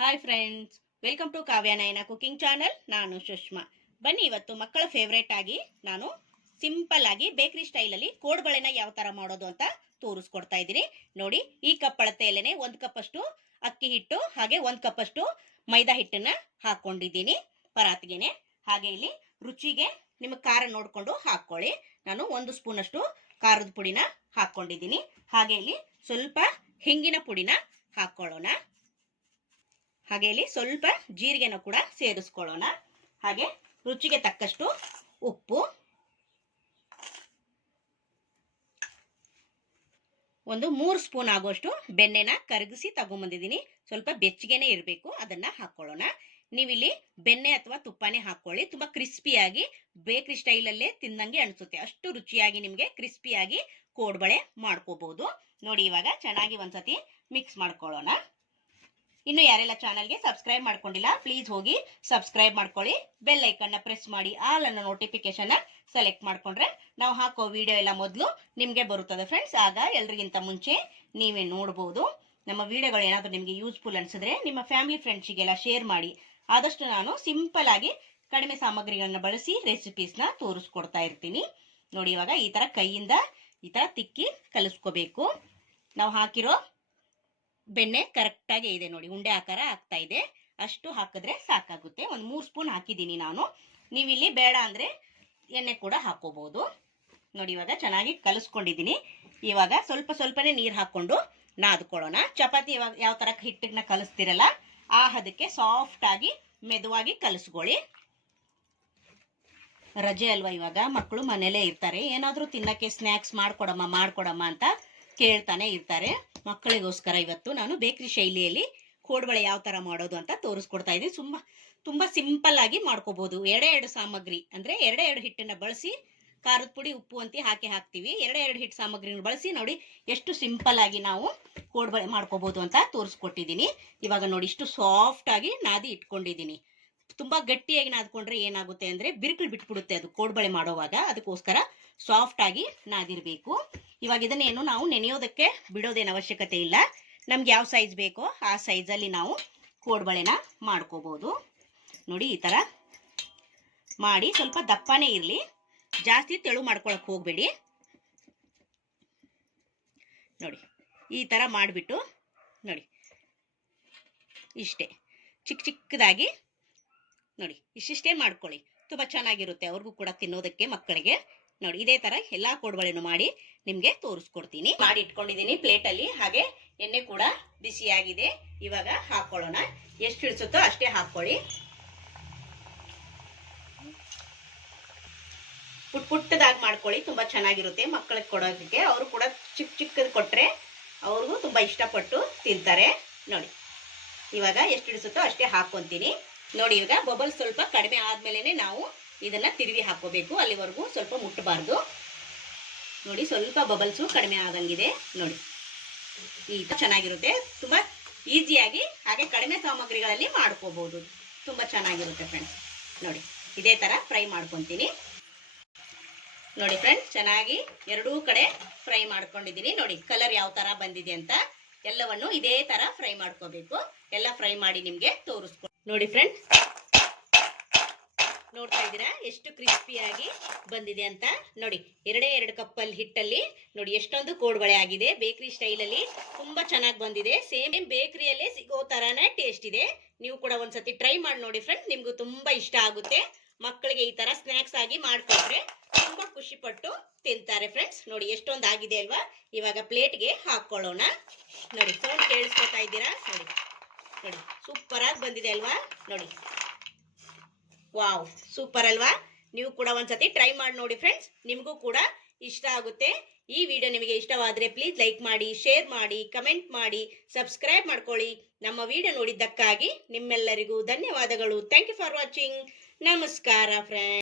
Hi friends welcome to Kavya Nayana cooking channel ನಾನು ಸುಷ್ಮಾ. ಬನ್ನಿ, ಇವತ್ತು ಮಕ್ಕಳ ಫೇವ್ರೇಟ್ ಆಗಿ ನಾನು ಸಿಂಪಲ್ ಆಗಿ ಬೇಕರಿ ಸ್ಟೈಲಲ್ಲಿ ಕೋಡ್ಬಳೆನ ಯಾವ ತರ ಮಾಡೋದು ಅಂತ ತೋರಿಸ್ಕೊಡ್ತಾ ಇದ್ದೀನಿ. ನೋಡಿ, ಈ ಕಪ್ ಅಳತೆಯಲ್ಲೇನೆ ಒಂದು ಕಪ್ ಅಷ್ಟು ಅಕ್ಕಿ ಹಿಟ್ಟು, ಹಾಗೆ ಒಂದು ಕಪ್ ಅಷ್ಟು ಮೈದಾ ಹಿಟ್ಟನ್ನ ಹಾಕೊಂಡಿದ್ದೀನಿ ಪರಾತ್ಗೆನೆ. ಹಾಗೆ ಇಲ್ಲಿ ರುಚಿಗೆ ನಿಮಗೆ ಖಾರ ನೋಡಿಕೊಂಡು ಹಾಕೊಳ್ಳಿ ನಾನು ಒಂದು ಸ್ಪೂನ್ ಅಷ್ಟು ಖಾರದ ಪುಡಿನ ಹಾಕೊಂಡಿದ್ದೀನಿ ಹಾಗೆ ಇಲ್ಲಿ ಸ್ವಲ್ಪ ಹೆಂಗಿನ ಪುಡಿನ ಹಾಕೊಳ್ಳೋಣ ಹಾಗೆ ಇಲ್ಲಿ ಸ್ವಲ್ಪ ಜೀರಿಗೆನ ಕೂಡ ಸೇರಿಸ್ಕೊಳ್ಳೋಣ. ಹಾಗೆ ರುಚಿಗೆ ತಕ್ಕಷ್ಟು ಉಪ್ಪು. ಒಂದು ಮೂರು ಸ್ಪೂನ್ ಆಗುವಷ್ಟು ಬೆಣ್ಣೆನ ಕರಗಿಸಿ ತಗೊಂಬಂದಿದ್ದೀನಿ. ಸ್ವಲ್ಪ ಬೆಚ್ಚಗೆನೆ ಇರಬೇಕು, ಅದನ್ನ ಹಾಕೊಳ್ಳೋಣ. ನೀವಿಲ್ಲಿ ಬೆಣ್ಣೆ ಅಥವಾ ತುಪ್ಪನೇ ಹಾಕೊಳ್ಳಿ. ತುಂಬಾ ಕ್ರಿಸ್ಪಿಯಾಗಿ, ಬೇಕರಿ ಸ್ಟೈಲಲ್ಲೇ ತಿಂದಂಗೆ ಅನಿಸುತ್ತೆ. ಅಷ್ಟು ರುಚಿಯಾಗಿ ನಿಮಗೆ ಕ್ರಿಸ್ಪಿಯಾಗಿ ಕೋಡ್ಬಳೆ ಮಾಡ್ಕೋಬಹುದು. ನೋಡಿ ಇವಾಗ ಚೆನ್ನಾಗಿ ಒಂದ್ಸತಿ ಮಿಕ್ಸ್ ಮಾಡ್ಕೊಳ್ಳೋಣ. ಇನ್ನು ಯಾರೆಲ್ಲ ಚಾನಲ್ಗೆ ಸಬ್ಸ್ಕ್ರೈಬ್ ಮಾಡ್ಕೊಂಡಿಲ್ಲ ಪ್ಲೀಸ್ ಹೋಗಿ ಸಬ್ಸ್ಕ್ರೈಬ್ ಮಾಡ್ಕೊಳ್ಳಿ. ಬೆಲ್ ಐಕನ್ನ ಪ್ರೆಸ್ ಮಾಡಿ ಆಲ್ ಅನ್ನೋ ನೋಟಿಫಿಕೇಶನ್ ಸೆಲೆಕ್ಟ್ ಮಾಡ್ಕೊಂಡ್ರೆ ನಾವು ಹಾಕೋ ವಿಡಿಯೋ ಎಲ್ಲ ಮೊದಲು ನಿಮಗೆ ಬರುತ್ತದೆ ಫ್ರೆಂಡ್ಸ್ ಆಗ ಎಲ್ರಿಗಿಂತ ಮುಂಚೆ ನೀವೇ ನೋಡ್ಬೋದು. ನಮ್ಮ ವಿಡಿಯೋಗಳು ಏನಾದರೂ ನಿಮಗೆ ಯೂಸ್ಫುಲ್ ಅನ್ಸಿದ್ರೆ ನಿಮ್ಮ ಫ್ಯಾಮಿಲಿ ಫ್ರೆಂಡ್ಸಿಗೆಲ್ಲ ಶೇರ್ ಮಾಡಿ. ಆದಷ್ಟು ನಾನು ಸಿಂಪಲ್ ಆಗಿ ಕಡಿಮೆ ಸಾಮಗ್ರಿಗಳನ್ನ ಬಳಸಿ ರೆಸಿಪೀಸ್ನ ತೋರಿಸ್ಕೊಡ್ತಾ ಇರ್ತೀನಿ. ನೋಡಿ ಇವಾಗ ಈ ತರ ಕೈಯಿಂದ ಈ ತರ ತಿಕ್ಕಿ ಕಲಿಸ್ಕೋಬೇಕು. ನಾವು ಹಾಕಿರೋ ಬೆಣ್ಣೆ ಕರೆಕ್ಟಾಗಿ ಇದೆ ನೋಡಿ, ಉಂಡೆ ಆಕಾರ ಆಗ್ತಾ ಇದೆ. ಅಷ್ಟು ಹಾಕಿದ್ರೆ ಸಾಕಾಗುತ್ತೆ. ಒಂದು ಮೂರು ಸ್ಪೂನ್ ಹಾಕಿದ್ದೀನಿ ನಾನು. ನೀವಿಲ್ಲಿ ಬೇಡ ಅಂದರೆ ಎಣ್ಣೆ ಕೂಡ ಹಾಕೋಬಹುದು ನೋಡಿ, ಇವಾಗ ಚೆನ್ನಾಗಿ ಕಲಿಸ್ಕೊಂಡಿದ್ದೀನಿ. ಇವಾಗ ಸ್ವಲ್ಪ ಸ್ವಲ್ಪನೇ ನೀರು ಹಾಕ್ಕೊಂಡು ನಾದ್ಕೊಳ್ಳೋಣ. ಚಪಾತಿ ಇವಾಗ ಯಾವ ಥರ ಹಿಟ್ಟನ್ನ ಕಲಿಸ್ತಿರಲ್ಲ, ಆ ಹದಕ್ಕೆ ಸಾಫ್ಟ್ ಆಗಿ ಮೆದುವಾಗಿ ಕಲಿಸ್ಕೊಳ್ಳಿ. ರಜೆ ಅಲ್ವಾ ಇವಾಗ? ಮಕ್ಕಳು ಮನೇಲೇ ಇರ್ತಾರೆ. ಏನಾದರೂ ತಿನ್ನಕ್ಕೆ ಸ್ನ್ಯಾಕ್ಸ್ ಮಾಡ್ಕೊಡಮ್ಮ ಮಾಡ್ಕೊಡಮ್ಮ ಅಂತ ಕೇಳ್ತಾನೆ ಇರ್ತಾರೆ. ಮಕ್ಕಳಿಗೋಸ್ಕರ ಇವತ್ತು ನಾನು ಬೇಕ್ರಿ ಶೈಲಿಯಲ್ಲಿ ಕೋಡ್ಬಳೆ ಯಾವ ತರ ಮಾಡೋದು ಅಂತ ತೋರಿಸ್ಕೊಡ್ತಾ ಇದ್ದೀನಿ. ಸುಮ್ಮ ತುಂಬಾ ಸಿಂಪಲ್ ಆಗಿ ಮಾಡ್ಕೋಬಹುದು ಎರಡೇ ಎರಡು ಸಾಮಗ್ರಿ, ಅಂದ್ರೆ ಎರಡೇ ಎರಡು ಹಿಟ್ಟನ್ನ ಬಳಸಿ ಖಾರದ ಪುಡಿ, ಉಪ್ಪು ಅಂತ ಹಾಕಿ ಹಾಕ್ತಿವಿ. ಎರಡೇ ಎರಡು ಹಿಟ್ಟು ಸಾಮಗ್ರಿನ ಬಳಸಿ ನೋಡಿ ಎಷ್ಟು ಸಿಂಪಲ್ ಆಗಿ ನಾವು ಕೋಡ್ಬಳೆ ಮಾಡ್ಕೋಬಹುದು ಅಂತ ತೋರಿಸ್ಕೊಟ್ಟಿದ್ದೀನಿ. ಇವಾಗ ನೋಡಿ ಇಷ್ಟು ಸಾಫ್ಟ್ ಆಗಿ ನಾದಿ ಇಟ್ಕೊಂಡಿದ್ದೀನಿ. ತುಂಬಾ ಗಟ್ಟಿಯಾಗಿ ನಾದ್ಕೊಂಡ್ರೆ ಏನಾಗುತ್ತೆ ಅಂದ್ರೆ ಬಿರುಕುಳು ಬಿಟ್ಬಿಡುತ್ತೆ ಅದು ಕೋಡ್ಬಳೆ ಮಾಡೋವಾಗ. ಅದಕ್ಕೋಸ್ಕರ ಸಾಫ್ಟ್ ಆಗಿ ನಾದಿರ್ಬೇಕು. ಇವಾಗ ಇದನ್ನೇನು ನಾವು ನೆನೆಯೋದಕ್ಕೆ ಬಿಡೋದೇನು ಅವಶ್ಯಕತೆ ಇಲ್ಲ. ನಮ್ಗೆ ಯಾವ ಸೈಜ್ ಬೇಕೋ ಆ ಸೈಜಲ್ಲಿ ನಾವು ಕೋಡ್ಬಳೆನ ಮಾಡ್ಕೋಬಹುದು ನೋಡಿ, ಈ ಥರ ಮಾಡಿ ಸ್ವಲ್ಪ ದಪ್ಪನೇ ಇರಲಿ. ಜಾಸ್ತಿ ತೆಳು ಮಾಡ್ಕೊಳಕ್ ಹೋಗ್ಬೇಡಿ. ನೋಡಿ, ಈ ಥರ ಮಾಡಿಬಿಟ್ಟು ನೋಡಿ, ಇಷ್ಟೇ. ಚಿಕ್ಕ ಚಿಕ್ಕದಾಗಿ ನೋಡಿ, ಇಷ್ಟಿಷ್ಟೇ ಮಾಡ್ಕೊಳ್ಳಿ. ತುಂಬ ಚೆನ್ನಾಗಿರುತ್ತೆ. ಅವ್ರಿಗೂ ಕೂಡ ತಿನ್ನೋದಕ್ಕೆ ಮಕ್ಕಳಿಗೆ. ನೋಡಿ, ಇದೇ ತರ ಎಲ್ಲಾ ಕೋಡ್ಬಳೆನು ಮಾಡಿ ನಿಮ್ಗೆ ತೋರಿಸ್ಕೊಡ್ತೀನಿ. ಮಾಡಿ ಇಟ್ಕೊಂಡಿದ್ದೀನಿ ಪ್ಲೇಟಲ್ಲಿ. ಹಾಗೆ ಎಣ್ಣೆ ಕೂಡ ಬಿಸಿಯಾಗಿದೆ. ಇವಾಗ ಹಾಕೊಳ್ಳೋಣ. ಎಷ್ಟು ಇಳಿಸುತ್ತೋ ಅಷ್ಟೇ ಹಾಕೊಳ್ಳಿ. ಪುಟ್ ಪುಟ್ಟದಾಗಿ ಮಾಡ್ಕೊಳ್ಳಿ. ತುಂಬಾ ಚೆನ್ನಾಗಿರುತ್ತೆ ಮಕ್ಕಳಿಗೆ ಕೊಡೋದಕ್ಕೆ. ಅವರು ಕೂಡ ಚಿಕ್ಕ ಚಿಕ್ಕದು ಕೊಟ್ರೆ ಅವ್ರಿಗೂ ತುಂಬಾ ಇಷ್ಟಪಟ್ಟು ತಿಂತಾರೆ. ನೋಡಿ, ಇವಾಗ ಎಷ್ಟು ಇಳಿಸುತ್ತೋ ಅಷ್ಟೇ ಹಾಕೊಂತೀನಿ ನೋಡಿ, ಇವಾಗ ಬಬಲ್ ಸ್ವಲ್ಪ ಕಡಿಮೆ ಆದ್ಮೇಲೆ ನಾವು ಇದನ್ನ ತಿರುವಿ ಹಾಕೋಬೇಕು ಅಲ್ಲಿವರೆಗೂ ಸ್ವಲ್ಪ ಮುಟ್ಟಬಾರ್ದು ನೋಡಿ, ಸ್ವಲ್ಪ ಬಬಲ್ಸು ಕಡಿಮೆ ಆದಂಗಿದೆ ನೋಡಿ, ಈ ಚೆನ್ನಾಗಿರುತ್ತೆ. ತುಂಬಾ ಈಸಿಯಾಗಿ ಹಾಗೆ ಕಡಿಮೆ ಸಾಮಗ್ರಿಗಳಲ್ಲಿ ಮಾಡ್ಕೋಬಹುದು. ತುಂಬಾ ಚೆನ್ನಾಗಿರುತ್ತೆ ಫ್ರೆಂಡ್ಸ್ ನೋಡಿ, ಇದೇ ತರ ಫ್ರೈ ಮಾಡ್ಕೊತೀನಿ. ನೋಡಿ ಫ್ರೆಂಡ್ಸ್ ಚೆನ್ನಾಗಿ ಎರಡೂ ಕಡೆ ಫ್ರೈ ಮಾಡ್ಕೊಂಡಿದ್ದೀನಿ. ನೋಡಿ ಕಲರ್ ಯಾವ ತರ ಬಂದಿದೆ ಅಂತ ಎಲ್ಲವನ್ನು ಇದೇ ತರ ಫ್ರೈ ಮಾಡ್ಕೋಬೇಕು. ಎಲ್ಲ ಫ್ರೈ ಮಾಡಿ ನಿಮ್ಗೆ ತೋರಿಸ್ಕೊ ನೋಡಿ ಫ್ರೆಂಡ್ಸ್ ನೋಡ್ತಾ ಇದ್ದೀರಾ? ಎಷ್ಟು ಕ್ರಿಸ್ಪಿಯಾಗಿ ಬಂದಿದೆ ಅಂತ. ನೋಡಿ, ಎರಡೇ ಎರಡು ಕಪ್ಪಲ್ಲಿ ಹಿಟ್ಟಲ್ಲಿ, ನೋಡಿ, ಎಷ್ಟೊಂದು ಕೋಡ್ಬಳೆ ಆಗಿದೆ. ಬೇಕರಿ ಸ್ಟೈಲಲ್ಲಿ ತುಂಬಾ ಚೆನ್ನಾಗಿ ಬಂದಿದೆ. ಸೇಮ್ ಬೇಕರಿಯಲ್ಲೇ ಸಿಗೋ ತರಾನೇ ಟೇಸ್ಟ್ ಇದೆ. ನೀವು ಕೂಡ ಒಂದ್ಸತಿ ಟ್ರೈ ಮಾಡಿ ನೋಡಿ ಫ್ರೆಂಡ್ ನಿಮ್ಗೂ ತುಂಬಾ ಇಷ್ಟ ಆಗುತ್ತೆ. ಮಕ್ಕಳಿಗೆ ಈ ತರ ಸ್ನಾಕ್ಸ್ ಆಗಿ ಮಾಡ್ಕೊಟ್ರೆ ತುಂಬಾ ಖುಷಿ ಪಟ್ಟು ತಿಂತಾರೆ ಫ್ರೆಂಡ್ಸ್ ನೋಡಿ, ಎಷ್ಟೊಂದು ಆಗಿದೆ ಅಲ್ವಾ? ಇವಾಗ ಪ್ಲೇಟ್ಗೆ ಹಾಕೊಳ್ಳೋಣ ನೋಡಿ ಸೌಂಡ್ ಕೇಳಿಸ್ಕೊತಾ ಇದ್ದೀರಾ? ನೋಡಿ. ನೋಡಿ ಸೂಪರ್ ಆಗಿ ಬಂದಿದೆ ಅಲ್ವಾ? ನೋಡಿ. ವಾವ್ ಸೂಪರ್ ಅಲ್ವಾ? ನೀವು ಕೂಡ ಒಂದ್ಸತಿ ಟ್ರೈ ಮಾಡಿ ನೋಡಿ ಫ್ರೆಂಡ್ಸ್ ನಿಮಗೂ ಕೂಡ ಇಷ್ಟ ಆಗುತ್ತೆ. ಈ ವಿಡಿಯೋ ನಿಮಗೆ ಇಷ್ಟವಾದರೆ ಪ್ಲೀಸ್ ಲೈಕ್ ಮಾಡಿ ಶೇರ್ ಮಾಡಿ ಕಮೆಂಟ್ ಮಾಡಿ ಸಬ್ಸ್ಕ್ರೈಬ್ ಮಾಡ್ಕೊಳ್ಳಿ. ನಮ್ಮ ವಿಡಿಯೋ ನೋಡಿದ್ದಕ್ಕಾಗಿ ನಿಮ್ಮೆಲ್ಲರಿಗೂ ಧನ್ಯವಾದಗಳು. ಥ್ಯಾಂಕ್ ಯು ಫಾರ್ ವಾಚಿಂಗ್ ನಮಸ್ಕಾರ ಫ್ರೆಂಡ್ಸ್